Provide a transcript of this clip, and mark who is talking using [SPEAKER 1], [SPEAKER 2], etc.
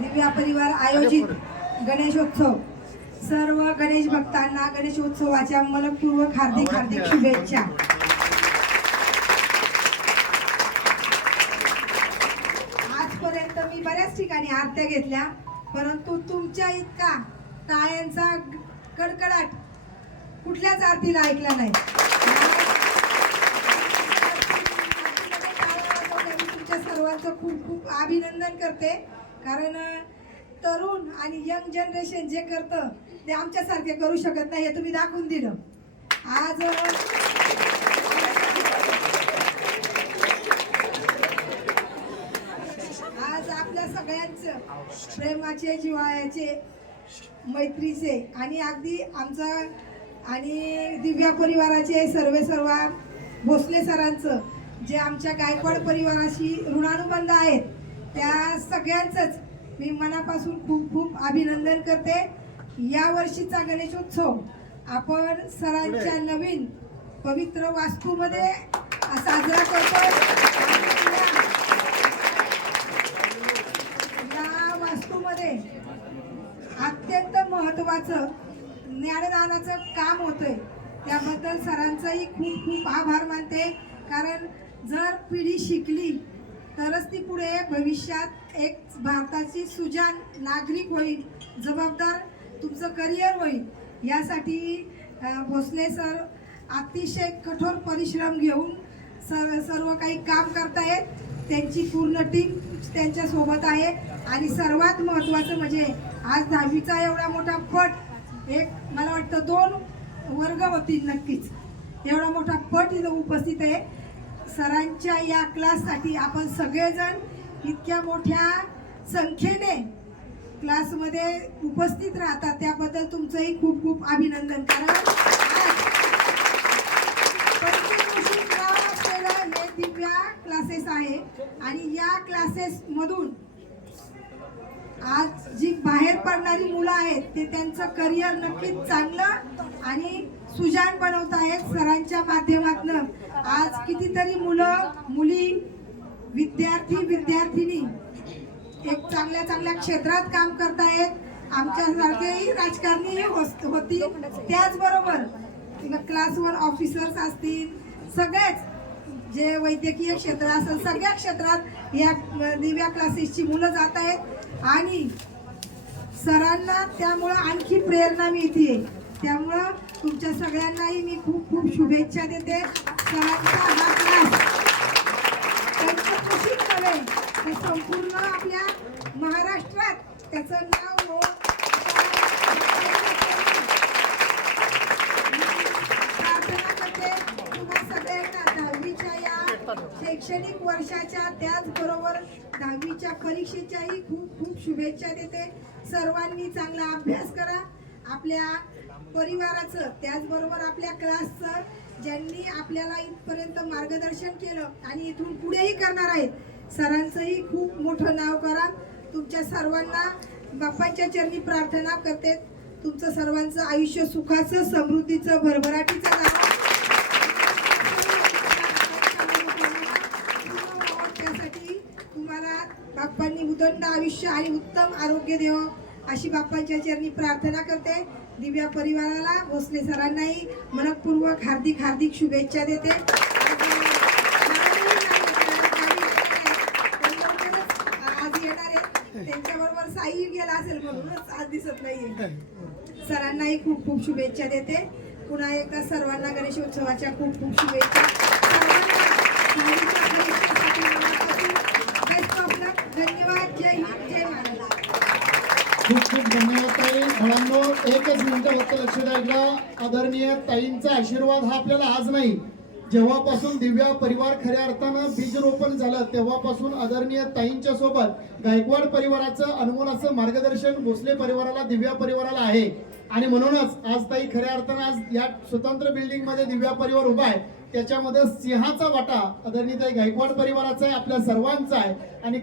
[SPEAKER 1] दिव्या परिवार आयोजित गणेशोत्सव. सर्व गणेश भक्तांना गणेशोत्सवाच्या मनपूर्वक हार्दिक हार्दिक शुभेच्छा. आजपर्यंत मी बऱ्याच ठिकाणी आरत्या घेतल्या परंतु तुमच्या इतका टाळ्यांचा कडकडाट कुठल्याच आरतीला ऐकला नाही मी तुमच्या खूप खूप अभिनंदन करते. कारण तरुण आणि यंग जनरेशन जे करतं ते आमच्यासारखे करू शकत नाही हे तुम्ही दाखवून दिलं. आज आज आपल्या सगळ्यांचं प्रेमाचे जिवाळ्याचे मैत्रीचे आणि अगदी आमचा आणि दिव्या परिवाराचे सर्वे सर्व भोसले सरांचं जे आमच्या गायकवाड परिवाराशी ऋणानुबंध आहेत त्या सगळ्यांचंच मी मनापासून खूप खूप अभिनंदन करते. या वर्षीचा गणेशोत्सव आपण सरांच्या नवीन पवित्र वास्तूमध्ये साजरा करतोय. आणि या- या वास्तूमध्ये अत्यंत महत्वाचं ज्ञानदानाचं काम होतंय. त्याबद्दल सरांचाही खूप खूप आभार मानते. कारण जर पिढी शिकली तरच ती पुढे भविष्यात एक भारताची सुजान नागरिक होईल जबाबदार तुमचं करिअर होईल. यासाठी भोसले सर अतिशय कठोर परिश्रम घेऊन सर सर्व काही काम करतायत. त्यांची पूर्ण टीम त्यांच्यासोबत आहे. आणि सर्वात महत्त्वाचं म्हणजे आज दहावीचा एवढा मोठा पट एक मला वाटतं दोन वर्ग होतील नक्कीच. एवढा मोठा पट इथं उपस्थित आहे. सरांच्या या क्लाससाठी आपण सगळेजण इतक्या मोठ्या संख्येने क्लासमध्ये उपस्थित राहतात. त्याबद्दल तुमचंही खूप खूप अभिनंदन. कारण दिव्या क्लासेस आहे. आणि या क्लासेस मधून आज जी बाहेर पडणारी मुलं आहेत ते त्यांचं करिअर नक्कीच चांगलं आणि सुजान बनवत आहेत सरांच्या माध्यमातून. आज कितीतरी मुलं मुली विद्यार्थी विद्यार्थिनी एक चांगल्या चांगल्या क्षेत्रात काम करतायत आमच्यासारखेही राजकारणीही होती त्याचबरोबर क्लास वन ऑफिसर्स असतील. सगळेच जे वैद्यकीय क्षेत्र असेल सगळ्या क्षेत्रात या दिव्या क्लासेसची मुलं जात आहेत. आणि सरांना त्यामुळं आणखी प्रेरणा मिळते त्यामुळं तुमच्या सगळ्यांनाही मी खूप खूप शुभेच्छा देते. सरांचा हा क्लास नव्हे तर संपूर्ण आपल्या महाराष्ट्रात त्याचं नाव हो. प्रार्थना करते तुम्हा सगळ्यांना दहावीच्या या शैक्षणिक वर्षाच्या त्याचबरोबर दहावीच्या परीक्षेच्याही खूप खूप शुभेच्छा देते. सर्वांनी चांगला अभ्यास करा. आपल्या परिवाराचं त्याचबरोबर आपल्या क्लासचं ज्यांनी आपल्याला इथपर्यंत मार्गदर्शन केलं आणि इथून पुढेही करणार आहेत सरांचंही खूप मोठं नाव करा. तुमच्या सर्वांना बाप्पांच्या चरणी प्रार्थना करते. तुमचं सर्वांचं आयुष्य सुखाचं समृद्धीचं भरभराटीचं नाव त्यासाठी तुम्हाला बाप्पांनी उदंड आयुष्य आणि उत्तम आरोग्य देव अशी बाप्पांच्या चरणी प्रार्थना करते. दिव्या परिवाराला भोसले सरांनाही मनपूर्वक हार्दिक हार्दिक शुभेच्छा देते. आज येणार आहे त्यांच्याबरोबर साई गेला असेल म्हणूनच आज दिसत नाही सरांनाही खूप खूप शुभेच्छा देते. पुन्हा एकदा सर्वांना गणेशोत्सवाच्या खूप खूप शुभेच्छा. धन्यवाद. जय हिंद जय महाराष्ट्र.
[SPEAKER 2] खूप खूप धन्यवाद ताई मुलांनो एकच मिनिटं फक्त लक्ष द्यायला. आदरणीय ताईंचा आशीर्वाद हा आपल्याला आज नाही. जेव्हापासून दिव्या परिवार खऱ्या अर्थानं बीजरोपण झालं तेव्हापासून आदरणीय ताईंच्या सोबत गायकवाड परिवाराचं अनुगुणाचं मार्गदर्शन भोसले परिवाराला दिव्या परिवाराला आहे. आणि म्हणूनच आज ताई खऱ्या अर्थानं आज या स्वतंत्र बिल्डिंगमध्ये दिव्या परिवार उभा आहे. त्याच्यामध्ये सिंहाचा वाटा आदरणीय ताई गायकवाड परिवाराचा आहे आपल्या सर्वांचा आहे. आणि